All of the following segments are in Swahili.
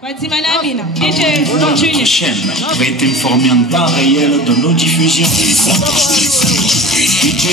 Notre chaîne va être informée en temps réel de nos diffusions. DJ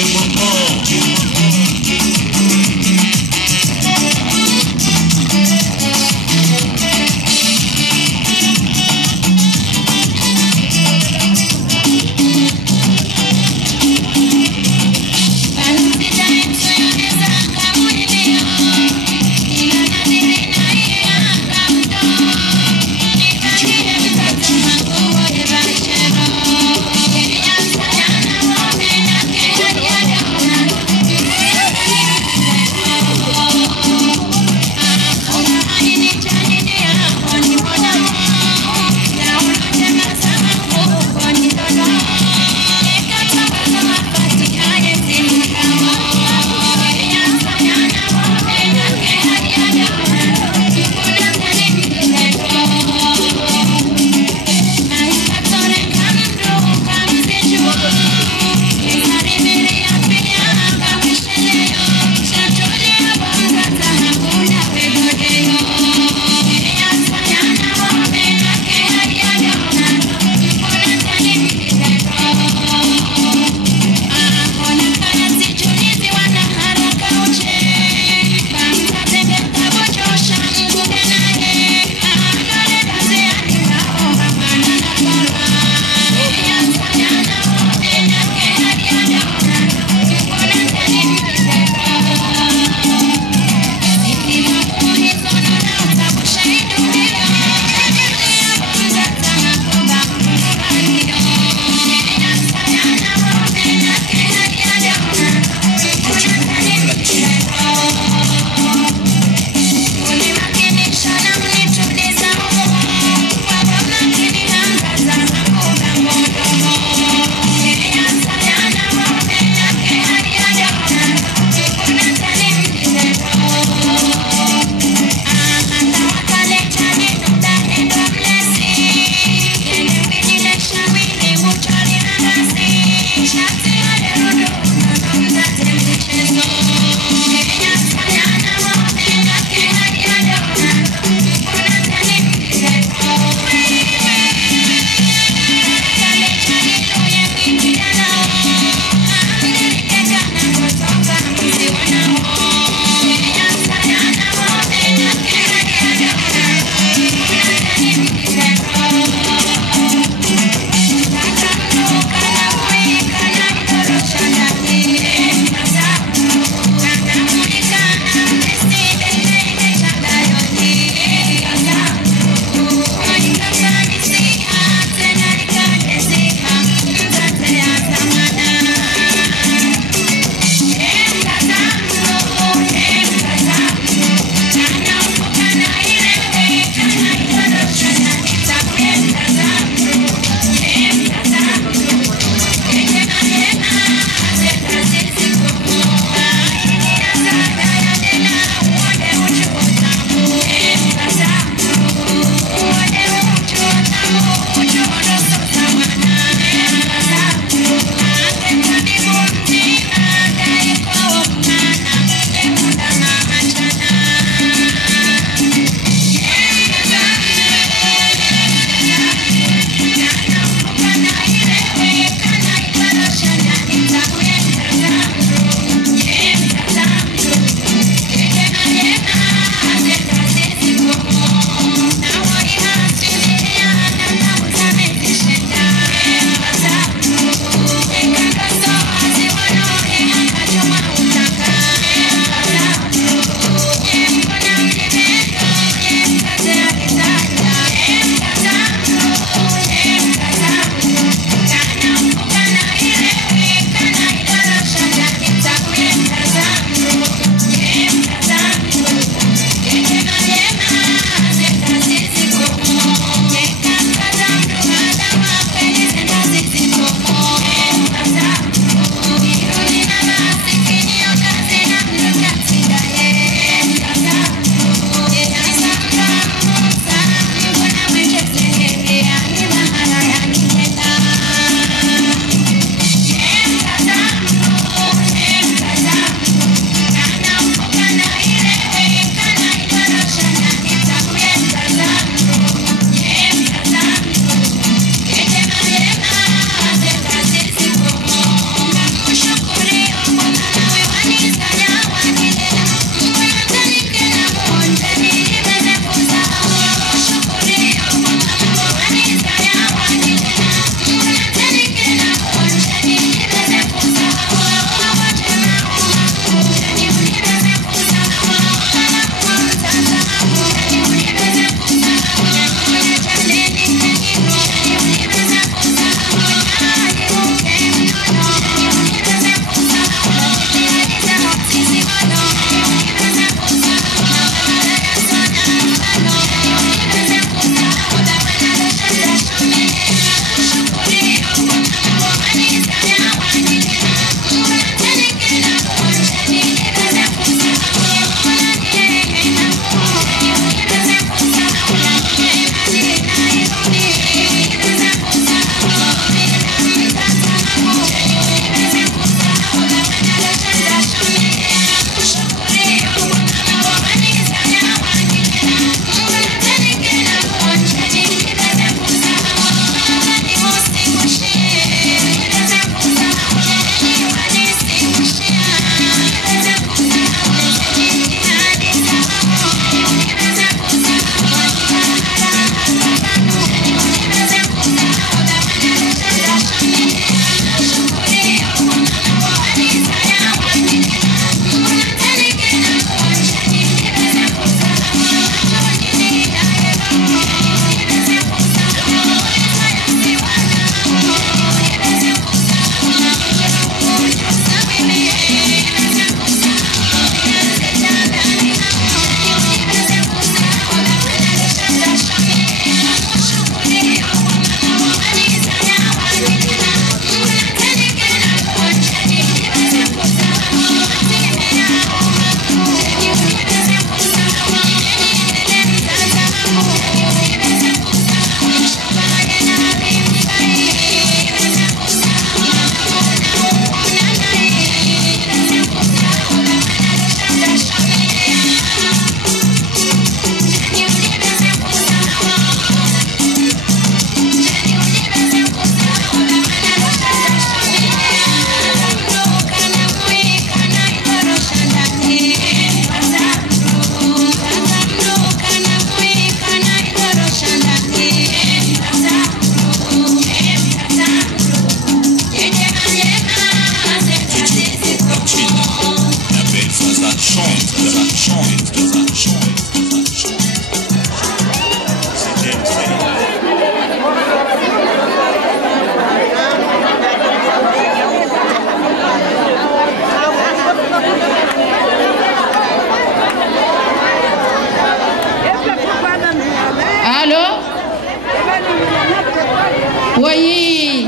Oui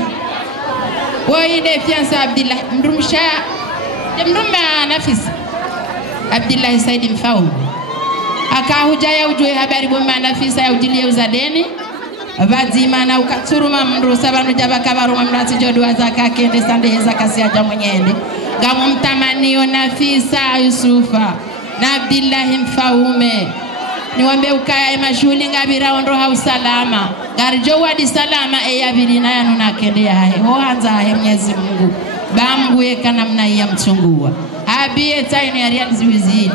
de fiança Abdillah mrumsha mrumma nafis Abdillah Said Mfaume akahuja ya ujue habari bomba nafisa ya ujilie uzadeni vazima na ukatsuruma mndu sabanu jaba kabaruma mrati jodu azaka kende sande zakasi aja mwenyende gamu mtamanio Nafisa Yusufa na Abdillah Mfaume niwambe ukaya mashuhuli ngabira ondo hausalama garjo wadi salama eyabirina yanuna kende yahe ho hanza he Mwenyezi Mungu bambuye kana mna ya mtungua abiye taini ya riad ziwizi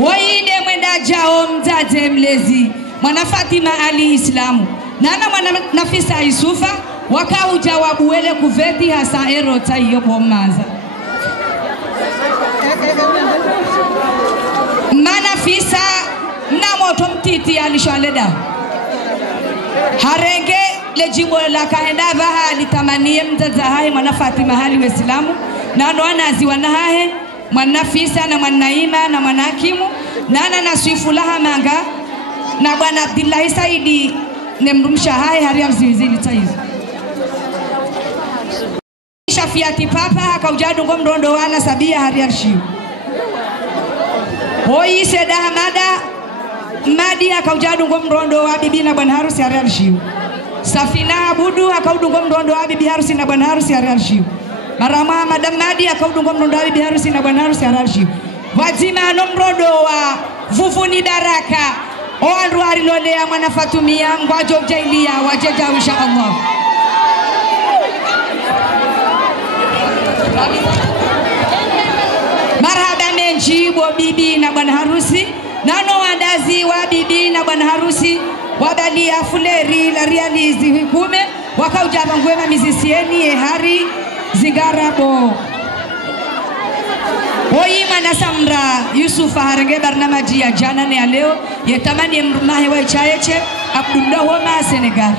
Wainde mwenda jao mzaze mlezi mwana Fatima Ali Islamu nana mwana Nafisa Yusufa wakauja wabuwele kuveti hasa erota iyo bomaza Manafisa na moto mtiti alishwaleda harenge lejimbo la kaenda baha litamanie mzaza hai mwana Fatima hali Waislamu na ndo anaziwa na hahe mwana Nafisa na mwana Naima na mwana Hakimu nana na Swifulaha Manga na bwana Abdillah Saidi nemrumsha hai haria mziwizili taizo Shafiati papa akaujadu ngomrondo wana Sabia haria shiu Hoi Seda Hamada Madi akaujadu ngomrondo wa bibi na bwana harusi haria shiu Safina Abudu akaudu ngomrondo wa bibi harusi na bwana harusi haria shiu Marama Madam Madi akaudu ngomrondo wa bibi harusi na bwana harusi haria shiu Wazima nomrondo wa Vuvuni Baraka Oandu harilolea mwana Fatumia Ngwajo Jailia wajeja insha Allah Marhaba menjibo bibi na bwana harusi Nano wandazi wa bibi na bwana harusi Wabalia fuleri la realizi hukume Wakaujaba ngwema mizisieni hari Zingarabo Hoi mana Samra Yusufa harenge barnamaji ya jana ne leo yetamani mrumahe wa chayeche Abdullah Woma Senegal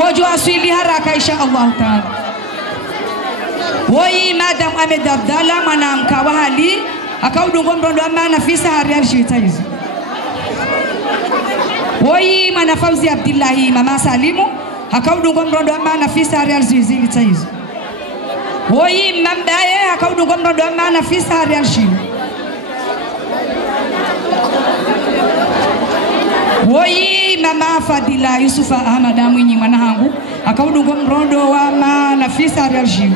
Wojo asili haraka insha Allah taala Hoi Madam Ahmed Abdallah mwanamka wa hali akaudungo mrondo ama Nafisa haria shitaizo Hoi mana Fauzi Abdillahi mama Salimu akaudungo mrondo ama Nafisa haria zizili taizo Hoi mambaye akaudungo mrondo ama Nafisa haria shiu Hoi mama Fadila Yusufa Ahmad Mwinyi mwanahangu akaudungo mrondo wa ama Nafisa haria shiu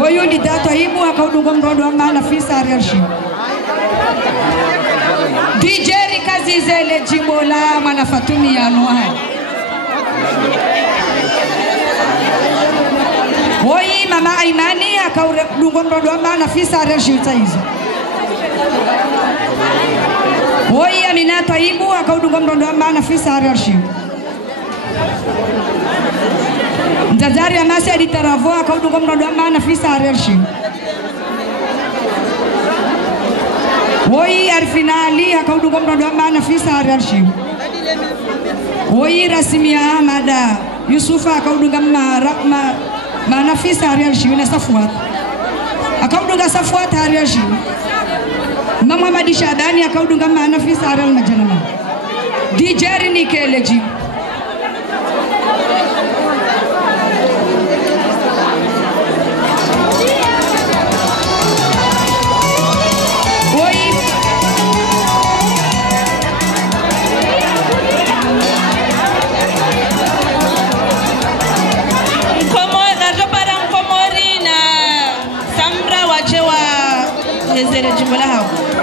Woyo ni data himu akaudungo mrondo wa ama Nafisa haria shiu DJ Kazizele Jimbola mwana Fatumia Noha Hoi mama Aimani akaudungo mrondo wa ama Nafisa haria shiu taizo Hoi Amina Taibu akaudungo mrondo wa ama Nafisa haria shiu Mtazari ya masi aditaravo akaudungo mrondo wa ama Nafisa haria shiu Hoi Arfina Ali akaudungo mrondo wa ama Nafisa haria shiu Hoi Rasimia Ahmada Yusufa akaudunga ma Nafisa haria shiu na Safuat akaudunga Safuat haria shiu Mama Madi Shabani akaudunga ma Nafisa haria majanama Dijeri Nikeleji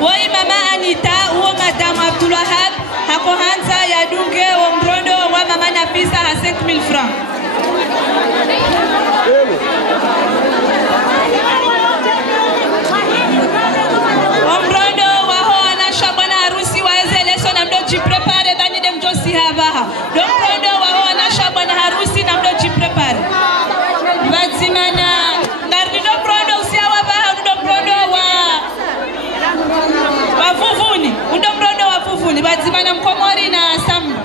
Woi mama Anita uo madame Abdul Wahab hako hansa ya dunge wa mrondo wa mama Nafisa 5000 francs Omrondo wa ho anasha bwana harusi wa ezeleso na mdo jiprepare bani dem josi habaha Omrondo wa ho anasha bwana harusi na mdo jiprepare Bazimana ngardido mrondo usiawa baha ndo mrondo wa Vuvuni ndo mrondo wa Vuvuni Bazimana Mkomori na Samra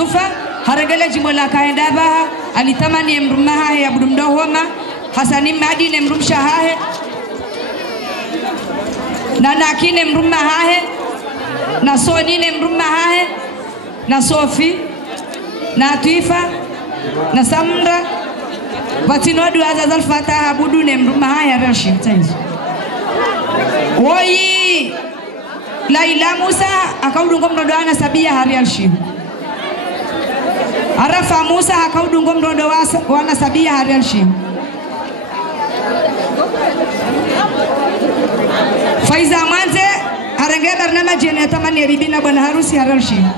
Yusufa haragala jimola kaenda baha alitamani emrumaha ya budumdo homa Hasani Madi ne mrumshahahe na Nakine mrumahahe na Soni ne mrumahahe na Sofi na Atifa na Samra watinodu azazal fataha budu ne mrumahahe Rashid taizo woi Laila Musa akaudungo mrondo ana sabia hari alshimu Arafa Musa akaudungo mrondo wana sabia hari alshimu Faiza Mwanze harenge barnamaji yanayotamani bibina bwana harusi hari alshimu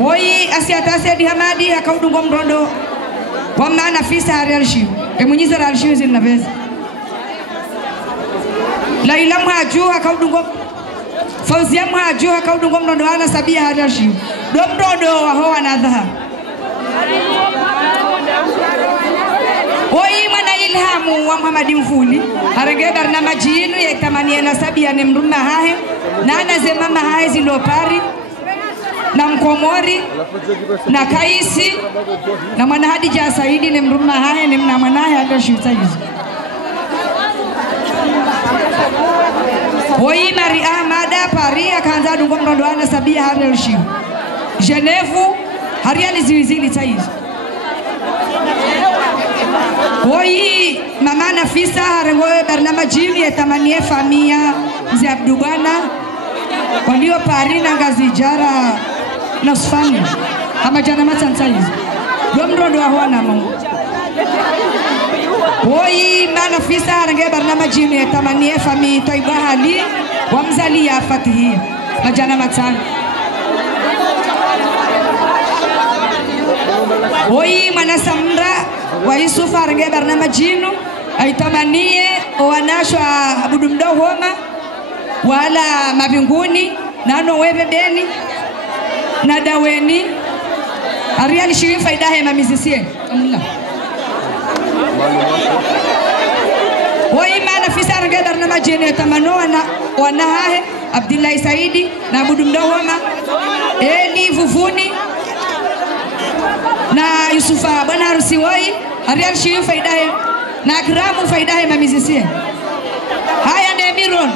woi Asiata Saidi Hamadi akaudungo mrondo wa maana Nafisa hari alshimu Mwenyezi hari alshimu zinaveza Laila Mhaju akaudungo Fauzia Mhaju akaudungo mrondo ana sabia hari alshimu Domrodo wa hoa na dhaha Oi mwana Ilhamu wa Muhammad Mfuli harenge barnamaji yenu ya tamani na sabia ne mruma hahe na anazema mahahe zilopari na Mkomori na Kaisi na mwana Hadija Saidi ne mruma hahe ne mna mwanahe atashuta hizo Oi Mari Ahmada Pari akaanza dungo mrondo ana sabia hari alshimu Genevu hariani ziwizili taizo Oi mama Nafisa harengoe barnamaji ya tamanie famia mzee Abdubana walio Pari na ngazijara na Sfani kama jana matantaizo domrondo wa huana Mungu Oi mama Nafisa harengoe barnamaji ya tamanie famia Taiba Hali wa mzali ya Fatihia majana matano Oi mwana Samra wa Yusufa harenge barnamajinu aitamanie wanashwa abudu mdo homa wala mabinguni nano wewe beni na daweni ariali shirin faidahe mamizisie amullah Oi maana Nafisa harenge barnamajinu aitamano wanahahe Abdullah Saidi na abudu mdo homa Eli Vuvuni na Yusufa bwana harusi wai Ariel Shiu faidahe na Akramu faidahe mamizisie haya ne Miron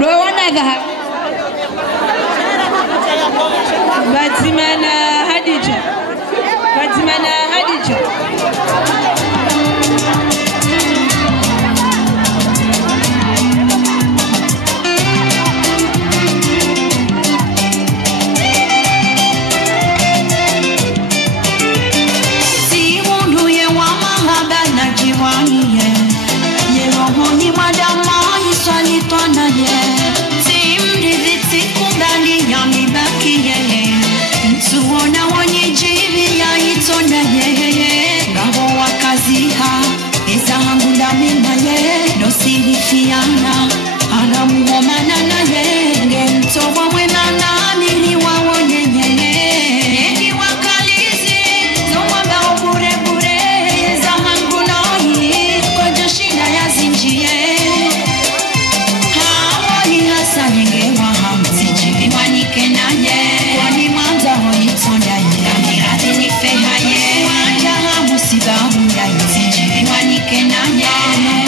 do wana dhaha Batimana Hadija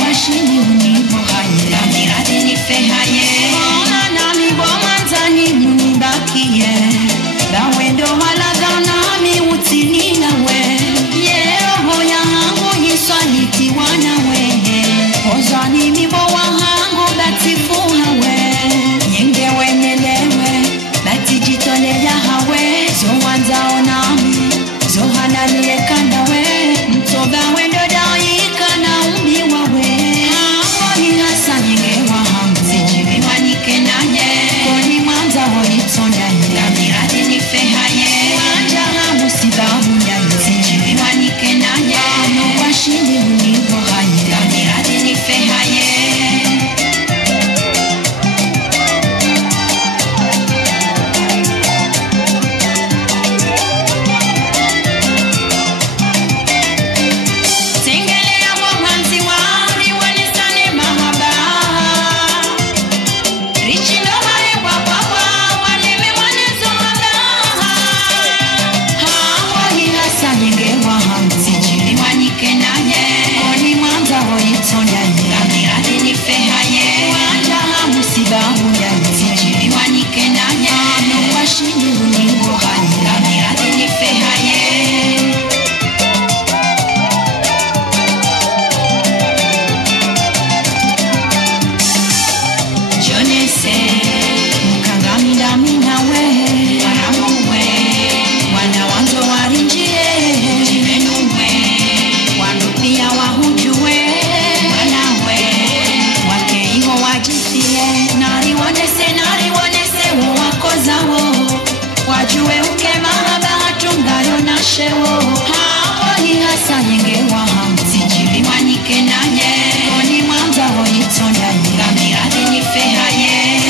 Washini univo haya Nari wonese wako zawo wajue uke mahaba hatungayo na shewo hapo ni hasa nyenge wa hamsijili wanyike naye oni mwanza ho itonda ngamira ni fehaye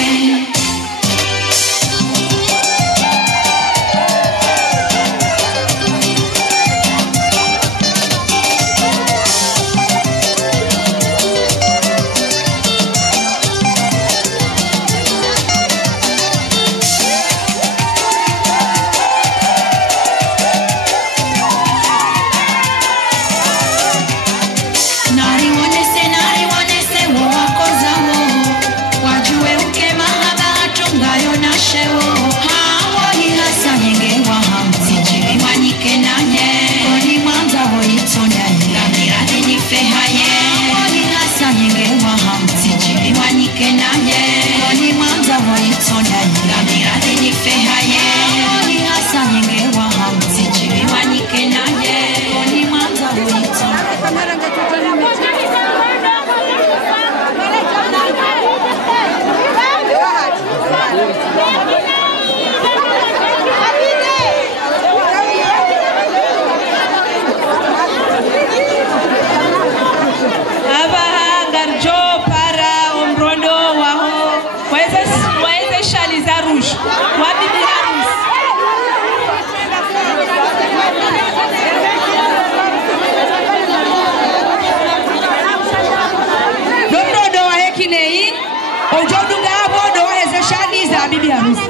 bibi harusi.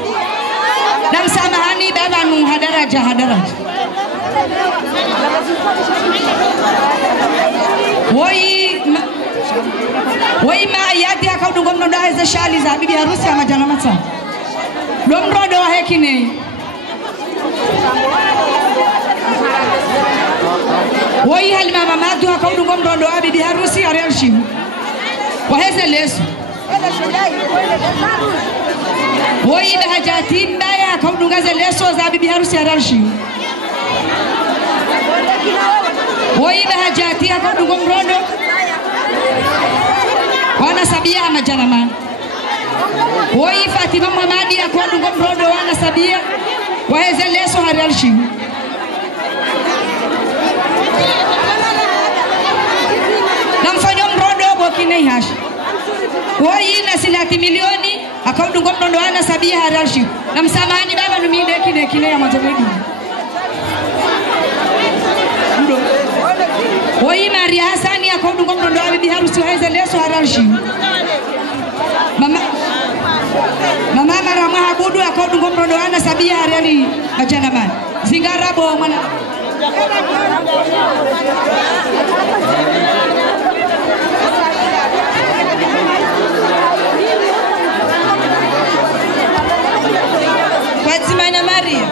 Na msamahani baba nu hadaraja. Woi ma yadi akaudungo mnondo aize shali za bibi harusi ama jana mata. Domrodo wa hekine. Woi halima mamadu akaudungo mnondo wa bibi harusi arianshi. Waheze lesu. Woi bahajati mbaya akaudunga ze leso za bibi harusi arianshi. Woi bahajati akaudungo mnondo wana sabia ama janama. Woi Fatima Muhammadi akwandungo mrodo wana sabia waheze leso harialshi. Na mfanyo mrodo bokine hashi. Woi na silati milioni akaudungo mrodo wana sabia harialshi. Na msamahani baba numinde kine ya mazamedi. Woi Maria Hasani akaudungo mrodo wa bibi harusi waheze leso harialshi. Mama marama habudu akaudungo mrodo wana sabia hariali bajanaman. Zingarabo mwana. Fatima na Maria.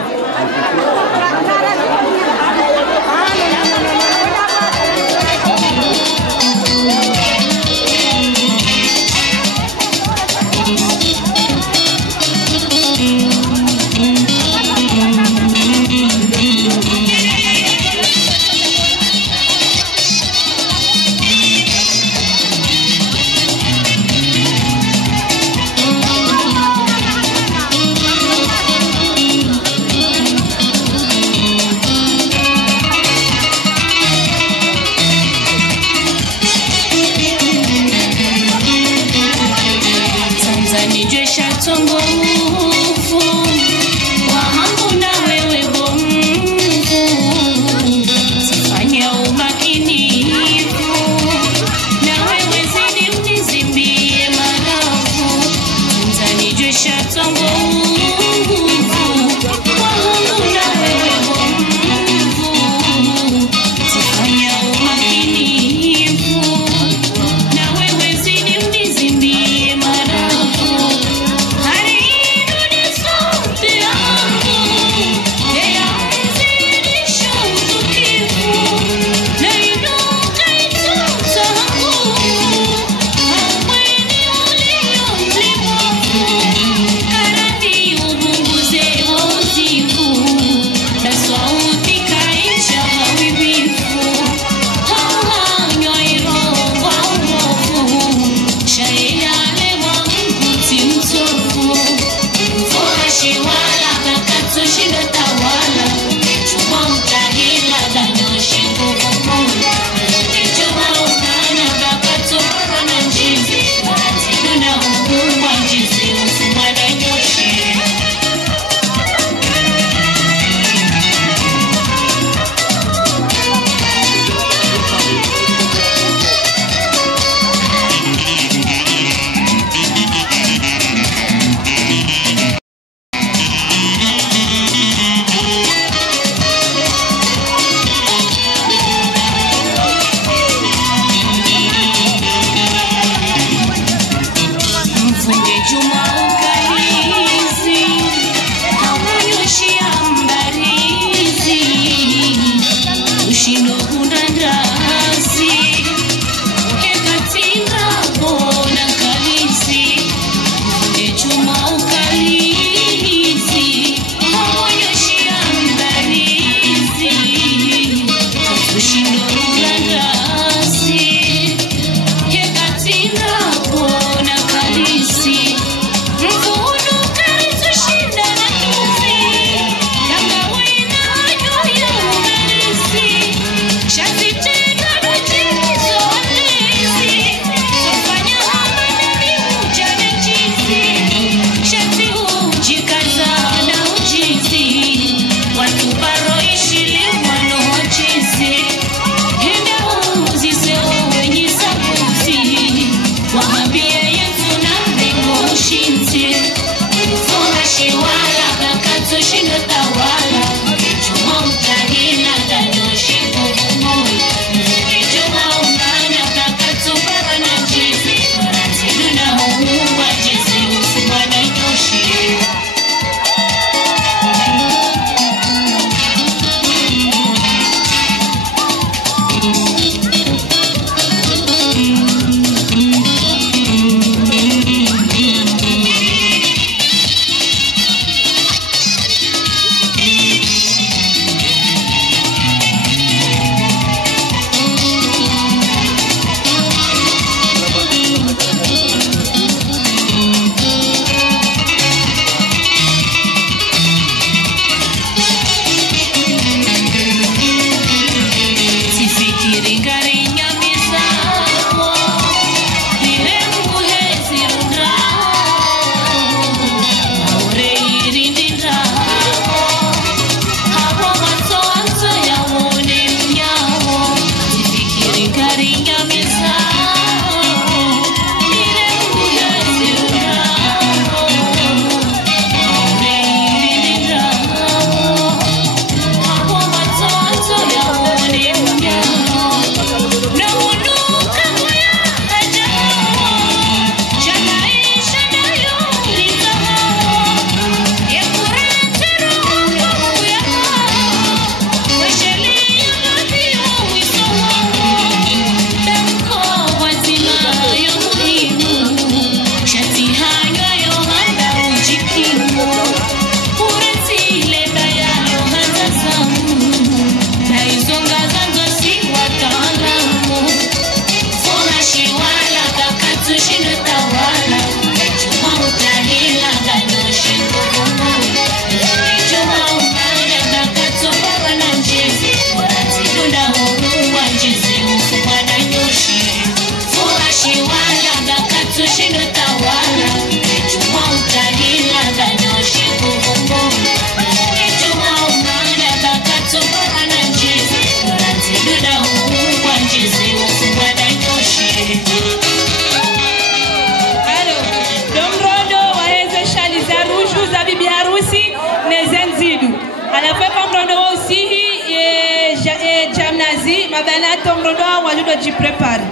Tomrondo wajudo jiprepare.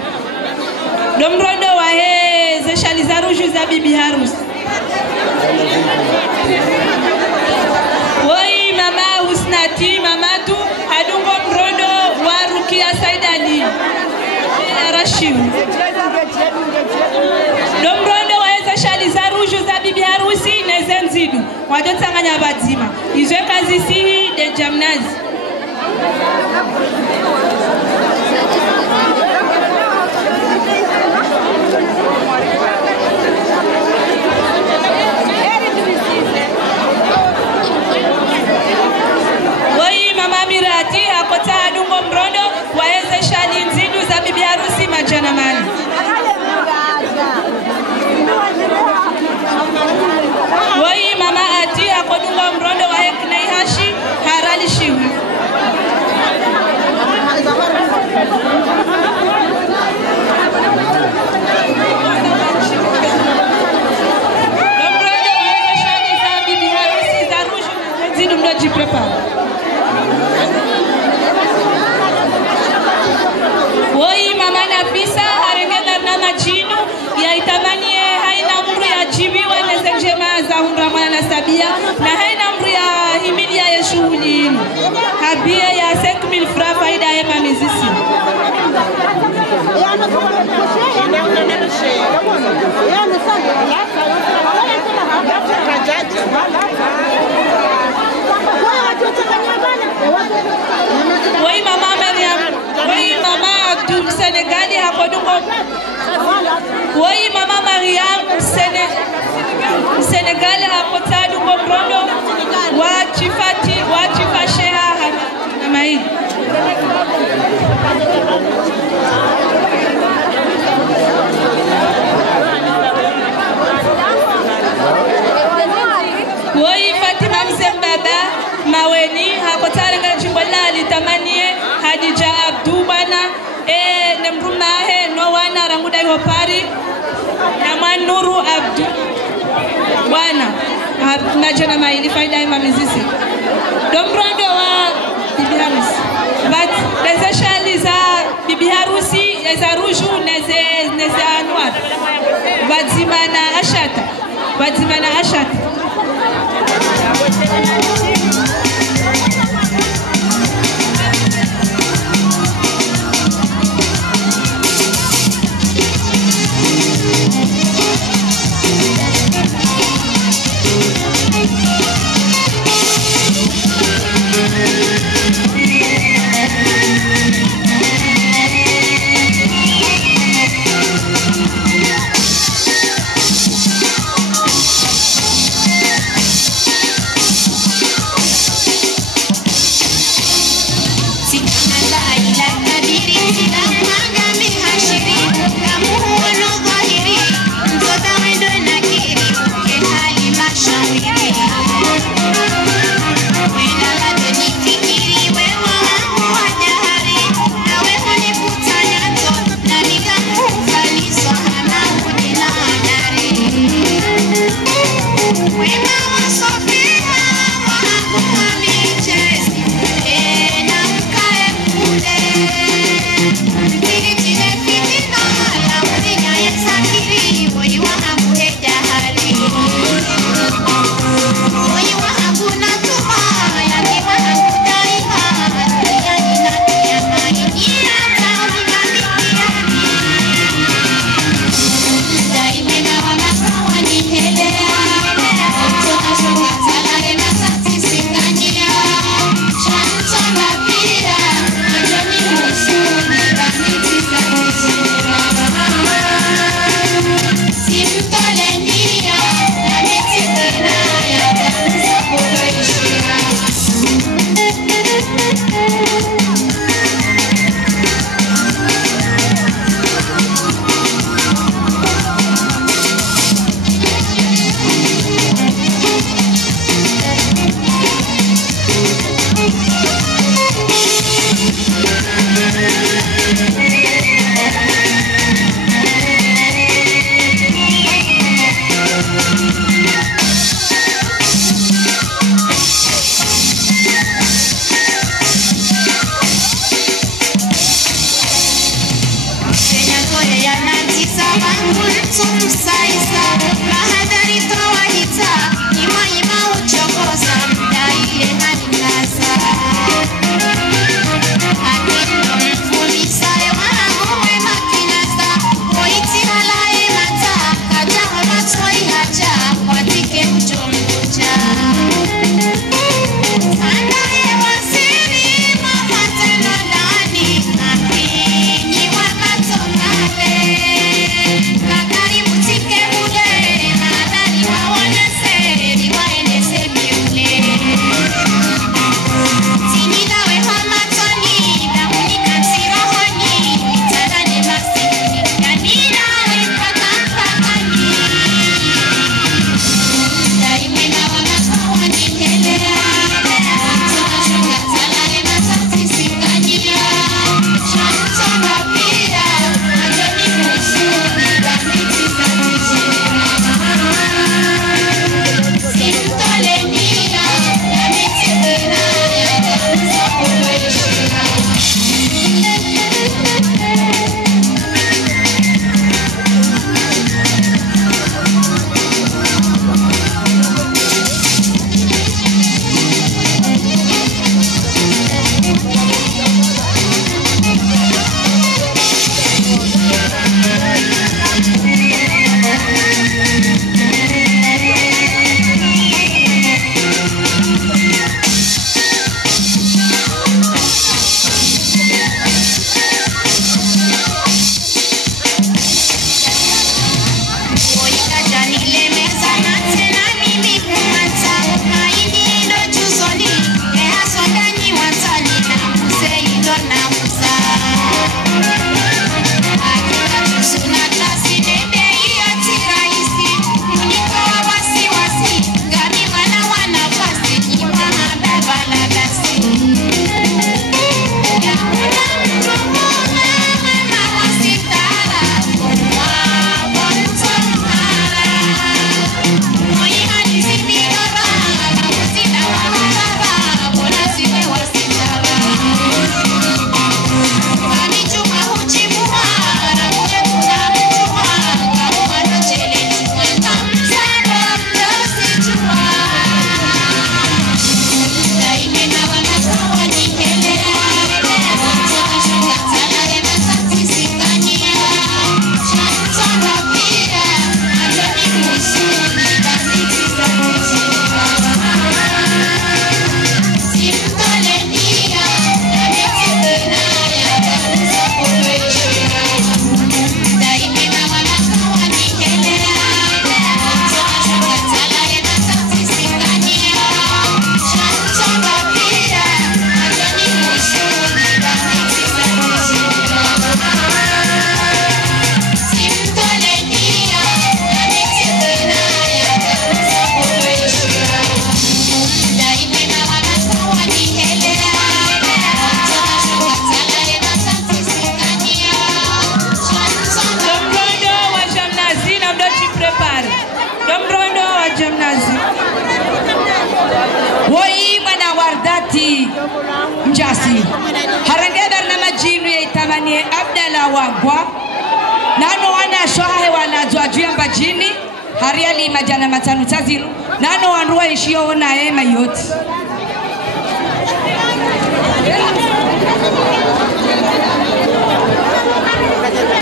Domrondo wahe zeshaliza ruju za bibi harusi. Woi mama Husnati mamatu adungo mrondo wa Rukia Saidali. Rashiu. Domrondo wahe zeshaliza ruju za bibi harusi nezenzidu. Wajotanganya bazima. Izwe kazi sihi de jamnazi. Woi mama Mirati akota adungo mrondo waeze shali nzidu za bibi harusi majanamani. Woi mama Ati akodungo mrondo wae knaihashi harali shiwi. Mrondo waeze shali za bibi harusi za rushu nzidu mdo jiprepare. Woi mama Nafisa arengeza na majinu ya itamanie haina umru ya jibiwa Woi mama Mariam, woi mama Abdul Senegali hakodungo. Woi mama Mariam Senegali hakotadungo mrondo wa chifasheha na mai. Woi Fatima Msembaba Maweni hakotarenga jimbola alitamanie Hadija Abdu bana nemrumahe no wana ranguda yopari na Manuru Abdu bwana najana maili faida ima mizisi domrondo wa bibi harusi but les échelles za bibi harusi za rouge neze anwar wadzimana ashata Kakari mutike mule jamnazi. Woi mwana wardati mjasi. Harangedar na majinu ya itamanie Abdalla wagwa. Nano wana shohahe wanazwajua mbajini. Hariali majana matanu taziru. Nano wanruwa ishio wana ema yoti.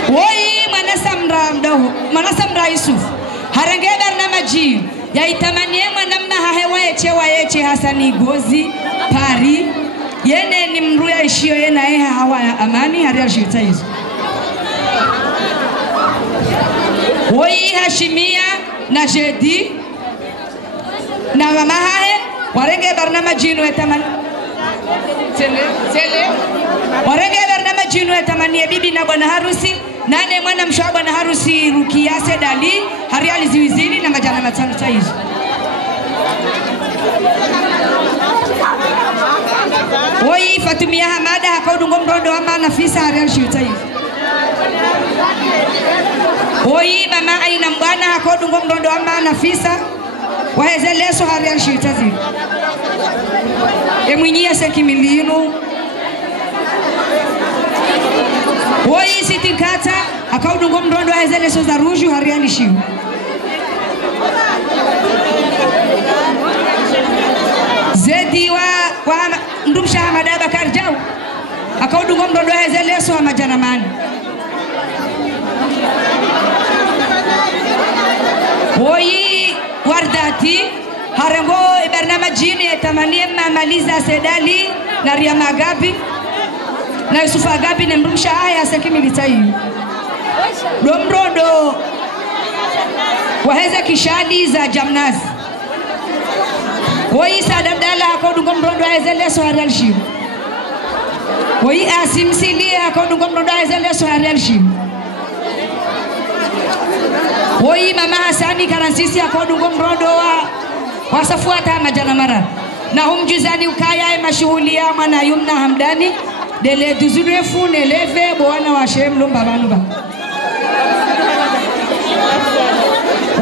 Woi mwana samra Yusuf. Harangedar na majinu ya itamanie mwanamna hahewa yeche Hasani Gozi Pari. Yene ni mruya ishio yena eha hawa ya amani hariali shirita hizo. Woi Hashimia na Jedi na mama hae warenge barnama jinu etamani tele warenge barnama jinu etamani bibi na bwana harusi nane mwana mshwa bwana harusi Rukia Sedali hariali ziwizini na majana matano taizo. Woi Fatumia Hamada hakaudungo mrondo ama Nafisa hariali shirita hizo. Woi mama aina mbwana hakodungo mrondo ama Nafisa wahezeleso hariali shirita zi. Mwinyia sekimilinu. Woi Sitikata hakaudungo mrondo wahezeleso za ruju hariali shiu. Zedi wa ndumsha Hamada Bakar Jau hakaudungo mrondo wahezeleso wa majanamani. Woi wardati harengo barnama jini etamanie Mamaliza Sedali na Riyama Gabi na Yusufa Gabi na mrumsha haya sekimilitayi. Domrodo waheze kishadi za jamnazi. Woi Saad Abdalla hakodungo mrondo waheze leso hariali shiu. Woi Asim Sili hakodungo mrondo waheze leso hariali shiu. Woi mama Hasani Karansisi akodungo mrondo wa safuata majana mara. Na humjuzani ukaya mashuhulia mwana Yumna Hamdani. Dele duzurefu neleve bwana wa Shem Lumba Banuba.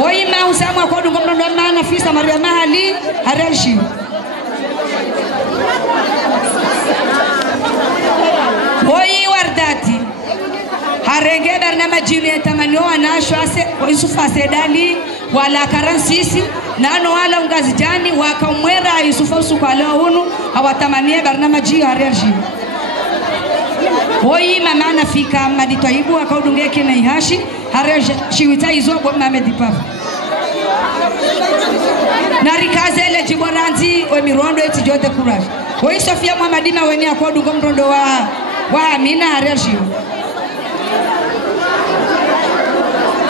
Woi ma Usamu akodungo mrondo wa Nafisa Maria Mahali Harelshi. Woi wardati harenge barnama jini etamani wanashwa Yusufa Sedali wala Karansisi nano wala ungazijani wakamwera Yusufa usukwale hunu awatamanie barnama jini harelshi. Woi mama Nafika Maditwaibu akaudungeke na Ihashi harelshi wita izo kwa Mamedipafu. Narikazele jiboranzi we mirondo eti jote kurash. Woi Sofia Muhammadina weni akodungo mrondo wa Amina harelshi.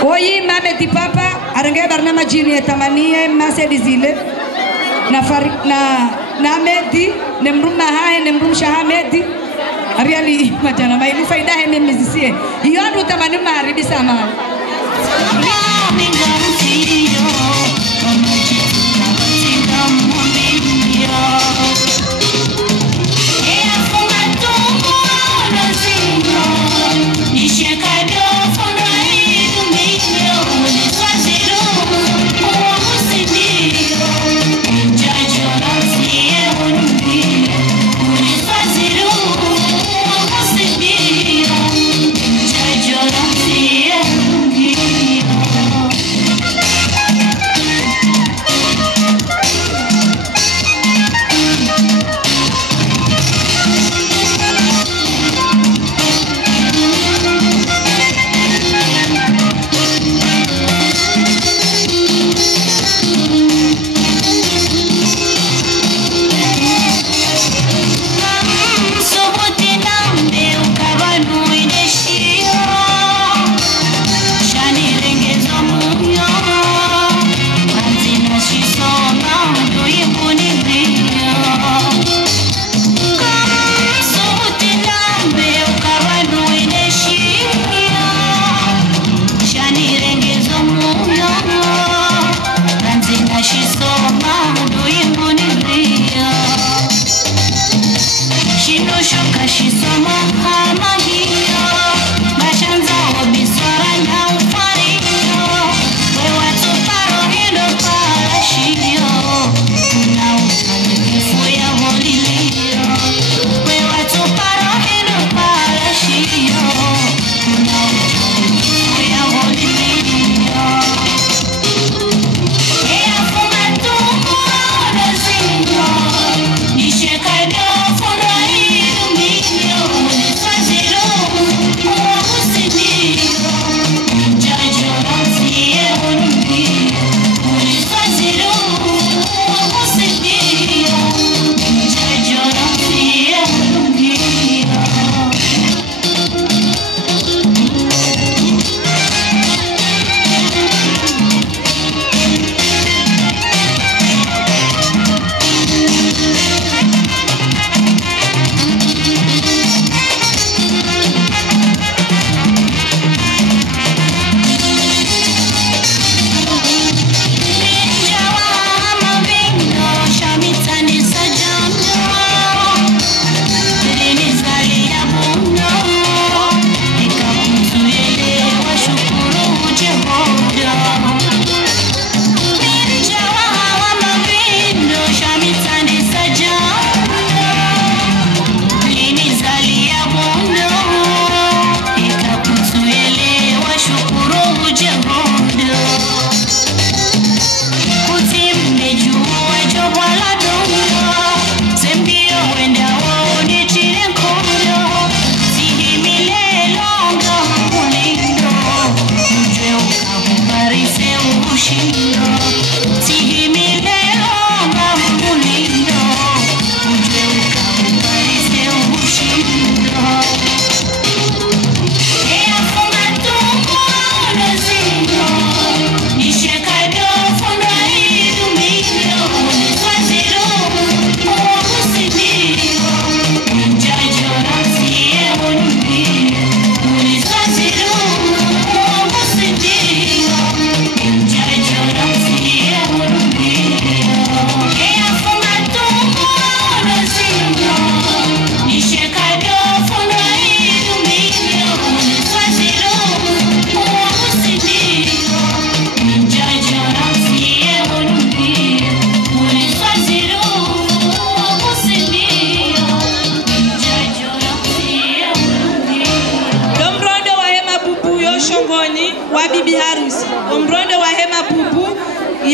Woi Mamedi Papa arenge barnama jini etamanie Masedi zile na Medi nemruma hae nemrumsha Hamedi ariali majana mailu faida heme mezisie iyondu tamani maharibi sama.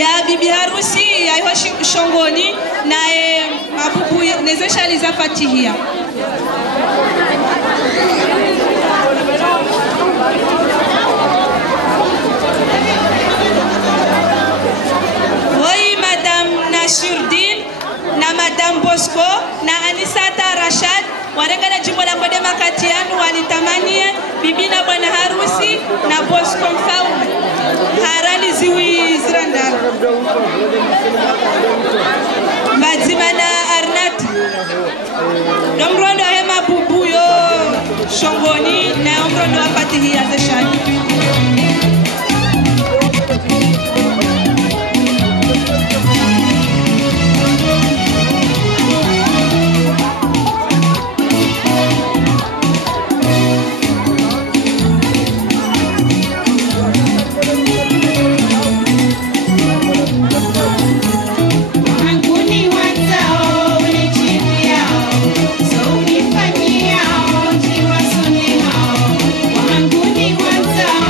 ya bibi harusi aiho shongoni nae mabubu nezeshaliza fatihia. Oi Madame Nashirdin na Madame Bosco na Anisata Rashad warengana jimbo la Kodema Katianu walitamanie bibi na bwana harusi na Bosco Mfaume harali ziwi zirandala Madzimana Arnat Domrondo hema bubuyo shongoni na omrondo wafatihi azeshani. Wanguni wanzao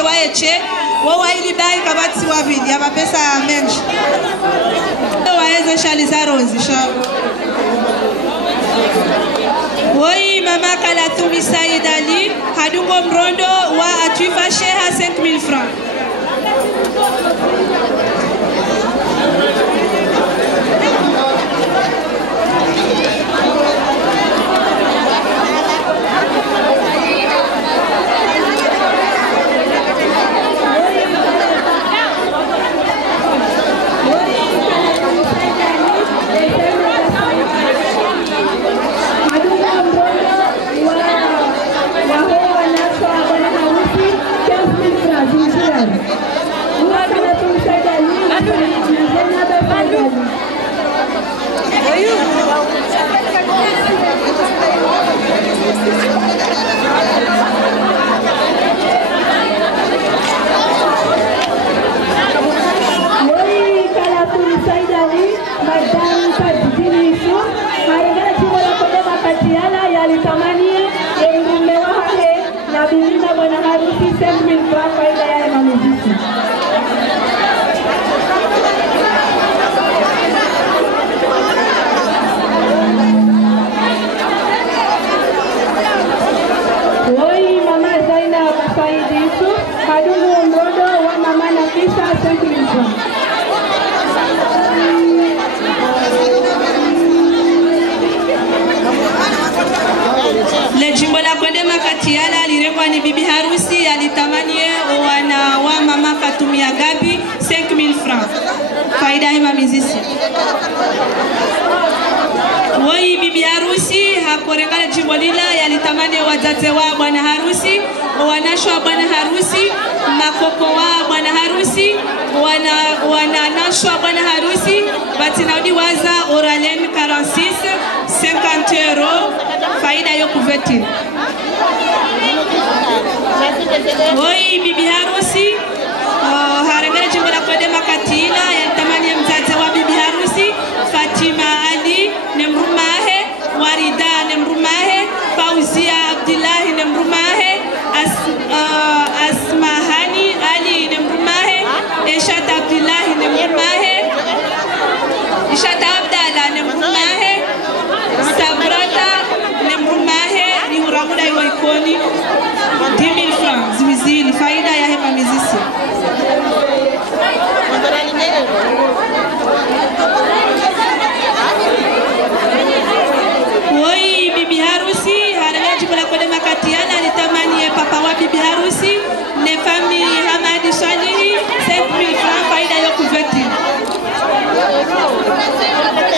waeche wa ili bai kabati wabidi ya mapesa menji waeze shaliza rozi sha Woi mama Kalathumi Said Ali hadungo mrondo wa atuifa sheha 5000 francs. Le jimbo la Konde Makatiala lirengwa ni bibi harusi alitamanie wana wa mama Katumia Gabi 5000 francs. Faida hima mizisi. Woi bibi harusi hakorengana jimbo lila yalitamanie wazazi wa bwana harusi, wanashwa bwana harusi, makoko wa bwana harusi, wananashwa bwana harusi, batinaudi waza oralen 46 50 euros. Faida yo kuveti. Woi bibi harusi harengana jimbo la Konde Makatiala yalitamania mzazi wa bibi harusi Fatima Ali Nemrumahe, Warida Nemrumahe, Fauzia Abdullahi Nemrumahe, Asmahani Ali Nemrumahe, Eshat Abdullahi Nemrumahe, Eshat Abdallah Nemrumahe, Sabrata Nemrumahe ni huramuda iwa ikoni 10,000 francs ziwizili. Faida ya hema mizisi. Woi bibi harusi harengana jimbo la Konde Makatiala alitamanie papa wa bibi harusi ne famille Hamadi Swalihi 5000 francs. Faida yo kuveti.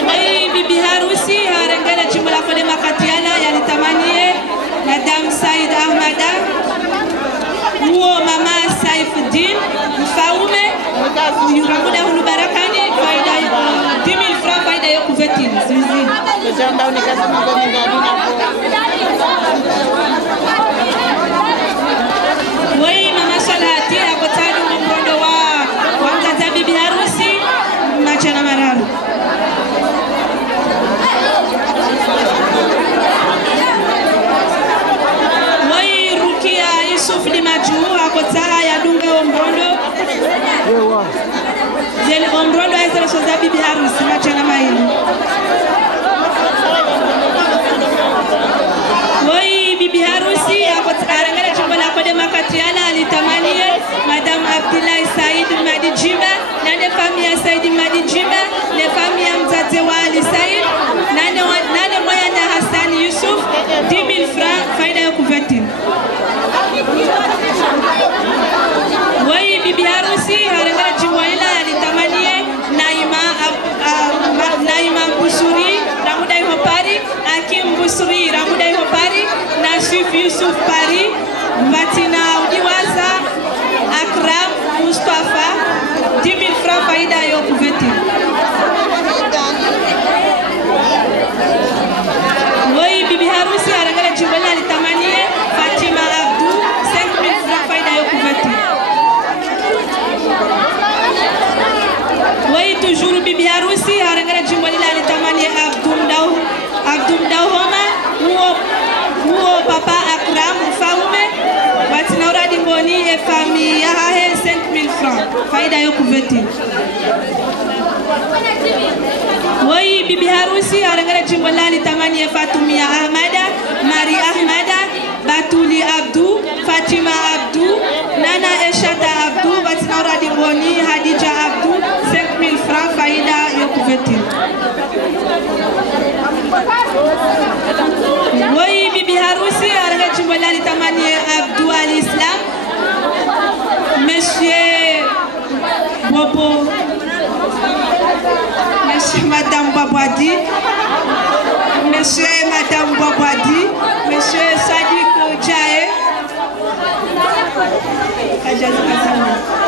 Woi bibi harusi harengana jimbo la Konde Makatiala yalitamanie Madame Said Ahmada uo mama Saifuddin Mfaume yuramuda hulubarakani. Faida 10,000 francs. Faida yo kuveti zizi. Woi mama Salati akotani mrondo wa mzazi bibi harusi machana mararu. Woi Rukia Yusuf Limaju akotara ya dunga mrondo zele mrondo ezele soza bibi harusi machana maili. Woi bibi harusi arangana jimbo la Konde Makatiala alitamanie Madame Abdullahi Said Madijima na ne famille ya Said Madijima, ne famille ya mzazi wa Ali Said nane moya na Hassan Yusuf 10,000 francs. Faida ya kuveti. Woi bibi harusi arangana jimbo lila alitamanie Naima Mbusuri Ramuda Ihopari, Akim Mbusuri Ramuda Ihopari, Nasif Yusuf Pari, Matina Udiwaza, Akram Mustafa 10,000 francs. Faida yo kuveti. Woi bibi harusi arangana jimbo lila alitamanie Fatima Abdu 5,000 francs. Faida yo kuveti. Woi toujours bibi harusi arangana jimbo lila alitamanie Abdum Dawhoma uo papa Akram Mfaume faida yo kuveti. Woi bibi harusi arengere jimbo la litamani Fatumia Ahmada, Mari Ahmada, Batuli Abdu, Fatima Abdu, Nana Eshata Abdu, Batinaura Dingoni, Hadija Abdu, 5000 francs faida yo kuveti. Woi bibi harusi arengere jimbo la litamani Abdu al-Islam, Monsieur Bobo, Monsieur Madame Babadi, Monsieur et Madame Babadi, Monsieur Sadiq Djae,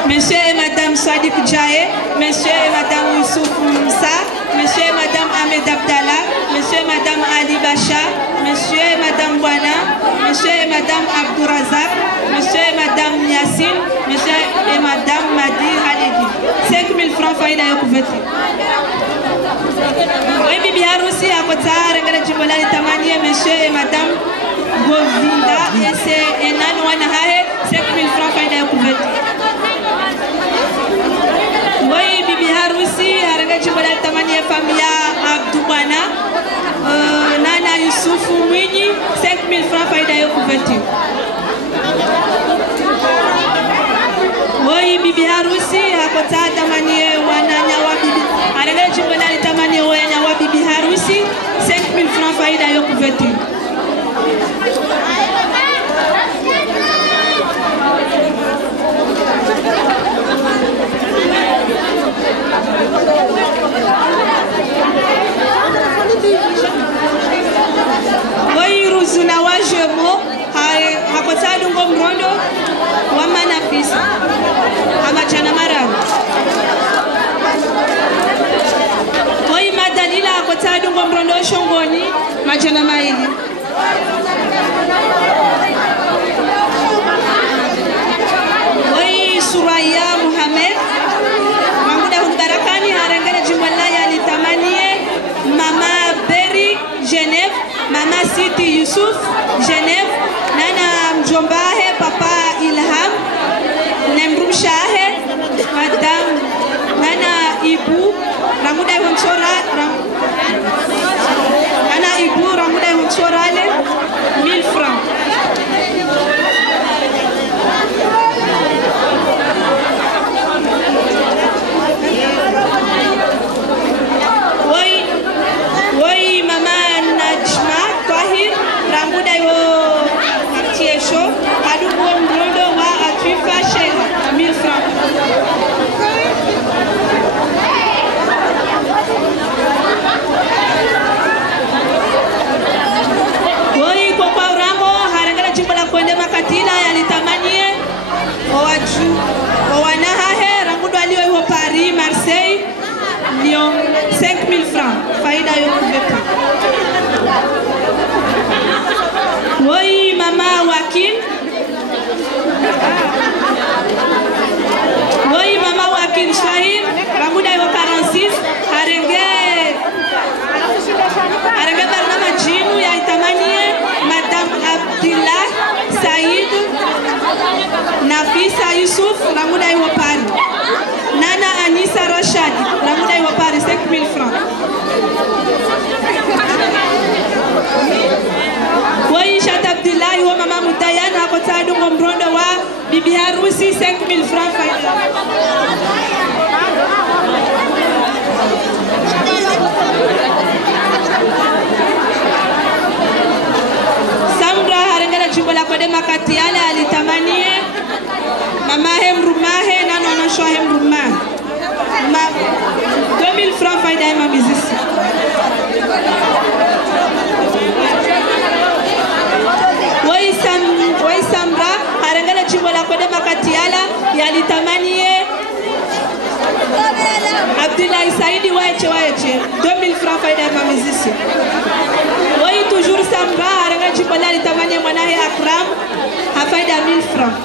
Monsieur et Madame Sadiq Djae, Monsieur et Madame Youssouf Moussa, Monsieur et Madame Ahmed Abdallah, Monsieur et Madame Ali Bacha, Monsieur et Madame Wana, Monsieur et Madame Abdourazak, Monsieur et Madame Yassine, Monsieur et Madame Madi Haledi. 5000 francs faida yo kuveti. Oui, bibi harusi akota rengere jimbo la litamani Monsieur et Madame Govinda et c'est Enan Wanahae 5000 francs faida yo kuveti. Oui, bibi harusi rengere jimbo la litamani familia Abdouana Nana Youssouf Mwinyi 5000 francs faida yo kuveti. Woi bibi harusi akota tamani wananya wa bibi arengere jimbo la litamani wanya wa bibi harusi 5000 francs faida yo kuveti. Woi ruzuna wa jemo akota dungo mrondo wa manafisa amachana marabu. Woi madalila akota dungo mrondo shongoni majana maili. Woi Suraya Muhammad Mamuda Barakani harengere jimbo la ya litamanie Mama Berry Genève, Mama Siti Youssouf Genève, Nana Mjombahe Papa Ilham Nemrumshahe Madame Nana Ibu Ramuda Honsora Nana Ibu Ramuda Honsorale 1000 francs. Woi Mama Najma Tahir Ramuda yo Tiesho Adubu Mrondo wa Atifa Sheikh 1000 francs. Woi kwa urambo harengera jimbo la kwende makatila yalitamanie owaju owanahahe Ramudo alio yo Paris Marseille Lyon 5000 francs faida yo kuveta. Woi Mama Wakin Woi Mama Wakin Shahid Ramuda yo 46 arenge barnama jimu ya itamanie Madame Abdillah Said Nafisa Yusuf Ramuda yo Paris. Nana Anissa Rashad Ramuda yo Paris 5000 francs. Woi Shat Abdillah yo Mama Mutayana akota dungo mrondo wa bibi harusi 5000 francs faida. Samra harengera jimbo la kode makatiale alitamanie Mama Hemrumahe Nano Anoshwa Hemrumahe 2000 francs faida ya mamizisi. Woi Samra harengera jimbo la kode makatiala yalitamanie Abdullah Saidi waeche 2000 francs faida ya mamizisi. Woi toujours Samra harengera jimbo la litamanie mwanahe Akram hafaida 1000 francs.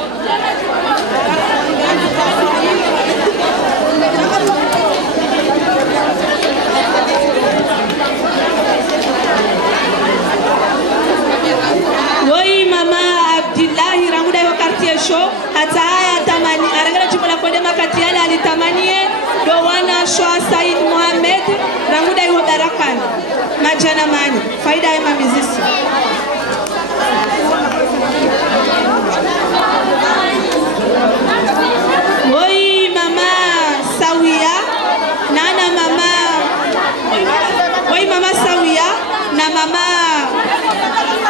Woi Mama Abdillahi Ramuda yo quartier show hata haya tamani arengera jimbo la kwende makatiala majana mani faida ya mamizisi Woi mama Sawia nana mama Woi mama Sawia na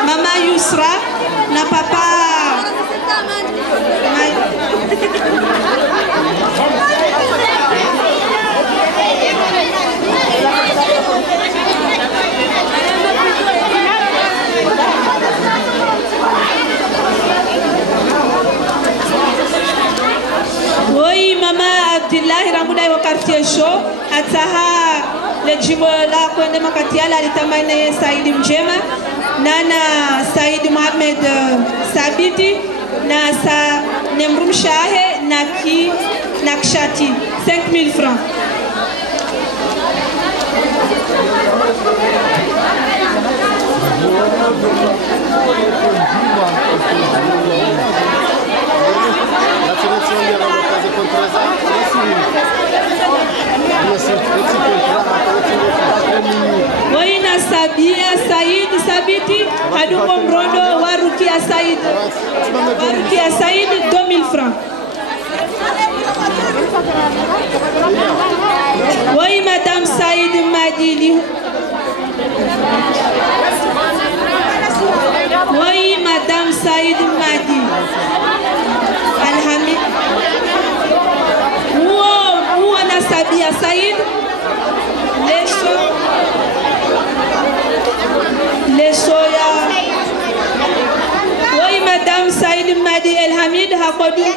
mama Yusra na papa Woi mama Abdullahi Ramudai wa quartier show ataha le jimbo la kwende makatiala alitamani Saidi Mjema nana Saidi Mohamed Sabiti na sa Nemrum Shahe na Kshati 5000 francs. Waina Sabia Said Sabiti Hadungo Mrondo Warukia Said 2000 francs. Wai Madame Said Madili Wai Madame Said Madi Alhamid Uo na Sabia Said Lesoya Wai Madame Said Madi Alhamid Hakodu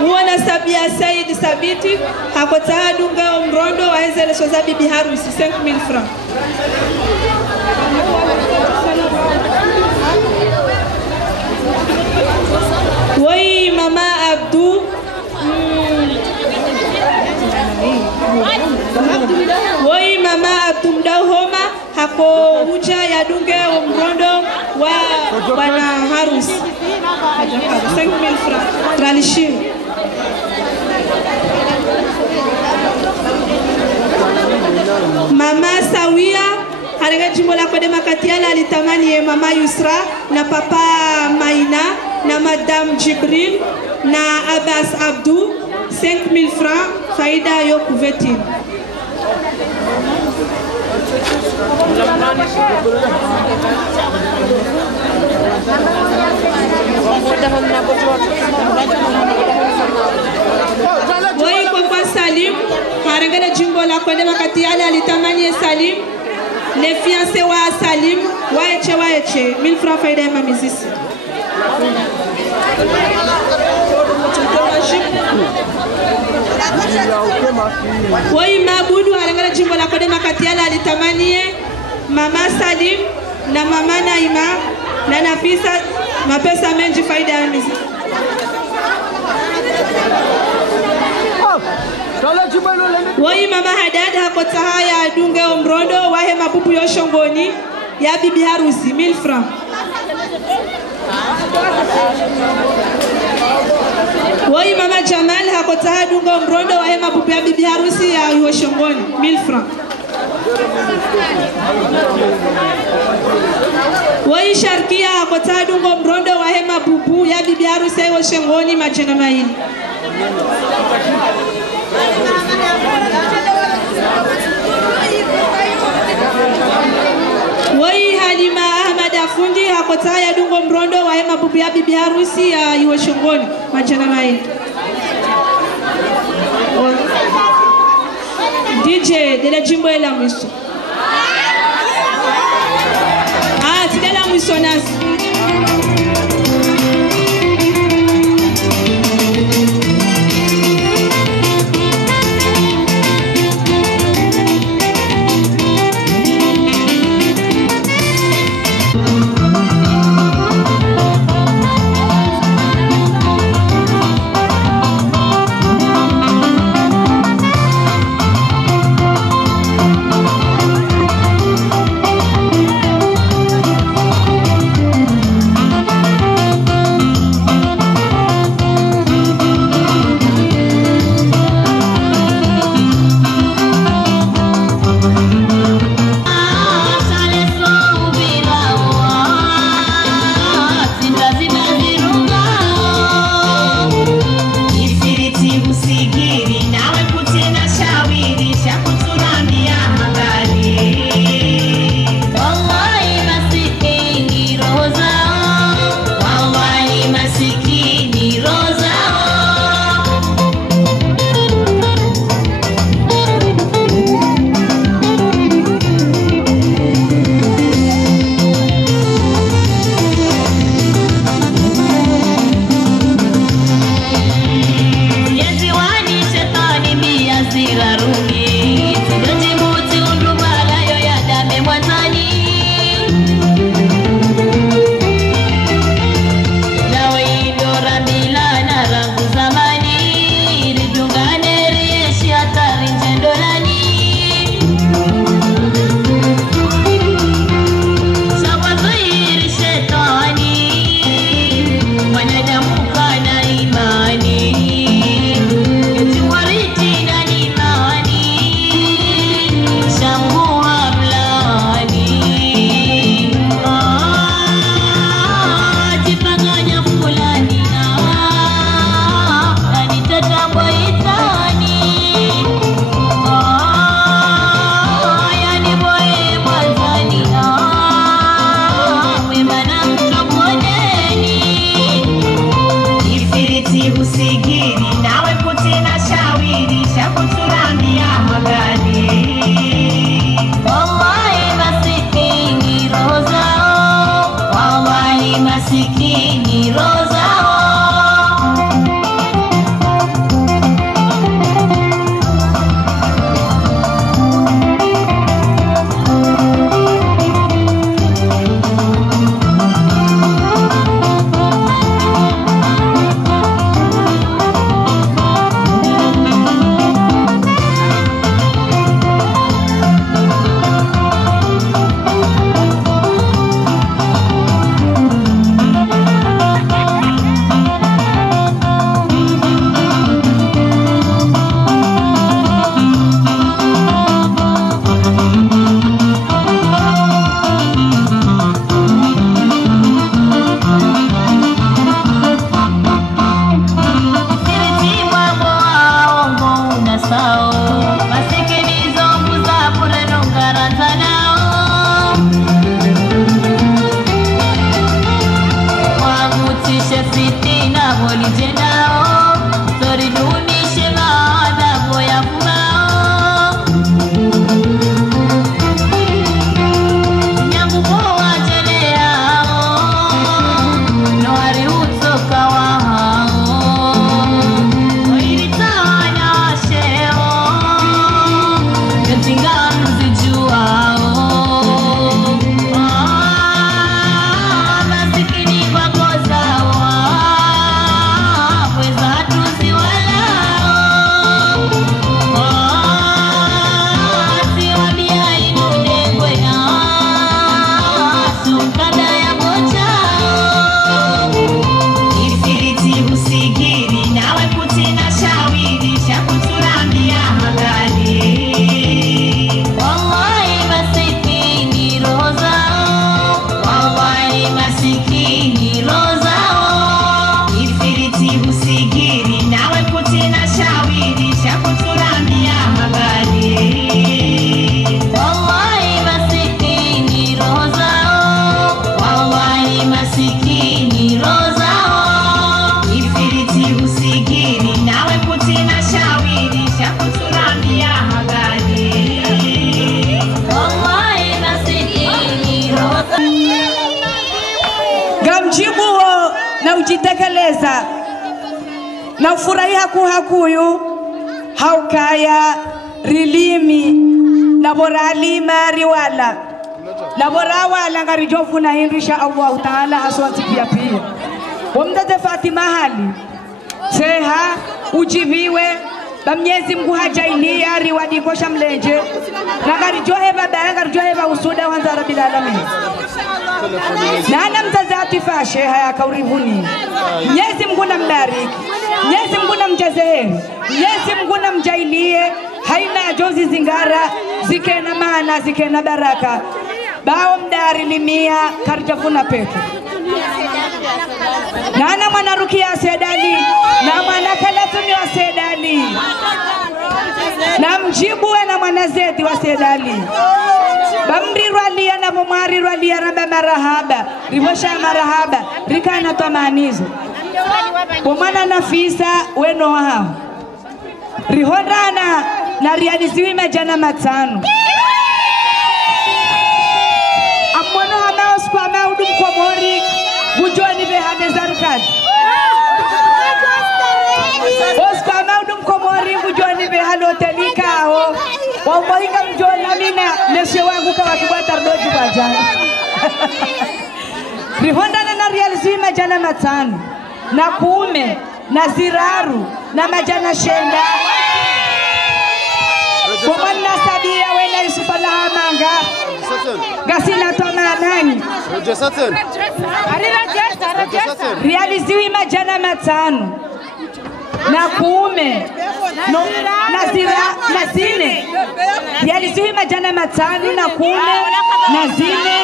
Uona Sabia Said Sabiti Hakotahadunga Umrondo Waezele Soza Bibi Harusi 5000 francs. Wai mama Abdu Wai mama Abdu Mdauhoma Hako uja ya dunge Umrondo wa Bwana Harusi 5000 francs. Tralishimu Mama Sawia haranga jimbo la Kwende Makatiala alitamani ye mama Yusra na papa Maina na madame Jibril na Abbas Abdou 5000 francs faida yo kuvetini. Wai kwa Salim haranga jimbo la Kwende Makatiala alitamani ye Salim les fiancés wa Salim waeche 1000 francs faida ya mamizisi. Wai Mabudu haranga jimbo la Kwende Makatiala alitamani ye mama Salim na mama Naima na Nafisa mapesa menji faida ya mamizisi. Wai mama Hadad hakotaha ya dunge Umrondo wahe mapupu yoshongoni ya bibi harusi 1000 francs. Wai mama Jamal hakotaha dunge Umrondo wahe mapupu ya bibi harusi ya yoshongoni 1000 francs. Wai Sharkia hakotaha dunge Umrondo wahe mapupu ya bibi harusi ya yoshongoni majana mahili. Wai Halima Ahmad Afundi hakota ya dungo Mrondo wa hema bubu ya bibi harusi ya iwe shongoni majana mai. DJ de la jimbo ela mwiso. Tidela mwiso nasi. Wallahi masikini rozao ujitekeleza na ufurahia kuhakuyu haukaya rilimi na boralima riwala na borawala ngarijofu na hindisha Allah Taala aswanti pia wamdade Fatima hali seha ujiviwe bamnyezi Mungu hajainia riwadikosha mlenje na ngarijohe baba ngarijohe usuda wanza rabbil alamin na mtazati fashe haya kaurivuni Mwenyezi Mungu nambariki Mwenyezi Mungu namjazehe Mwenyezi Mungu namjailie haina jozi zingara zikena maana zikena baraka bao mdari limia karjafuna petu nana mwana Rukia Sedali na mwana Kalatuni wa Sedali na mjibu na mwana Zedi wa Sedali bamri rwalia na bomari rwalia raba marahaba ribosha marahaba rikana tamanizo bomana Nafisa weno hao rihondana na rializiwi majana matano amwono hamao skwama udum kwa mori bujoni behade zarkad oskwama udum kwa mori bujoni behade hotelika ho wamohinga mjona mina leshe wangu kawa kibwata roji bajana rihondana na rializiwi majana matano na kuume na ziraru na majana shenda Bomana sabia wena Yusufa lahamanga gasina toma nani realiziwi majana matano na kuume na zine realiziwi majana matano na kuume na zine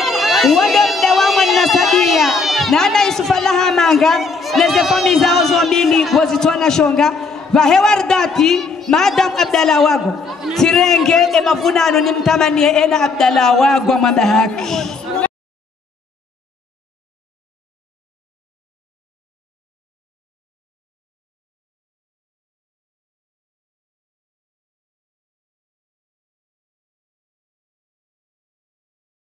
uwode mdawamu na sabia na ana Yusufa lahamanga leze fami zao zombili wazituana shonga vahewardati Madam Abdalla Wago Tirenge emafunano nimtamanie ena Abdalla Wago mabahaki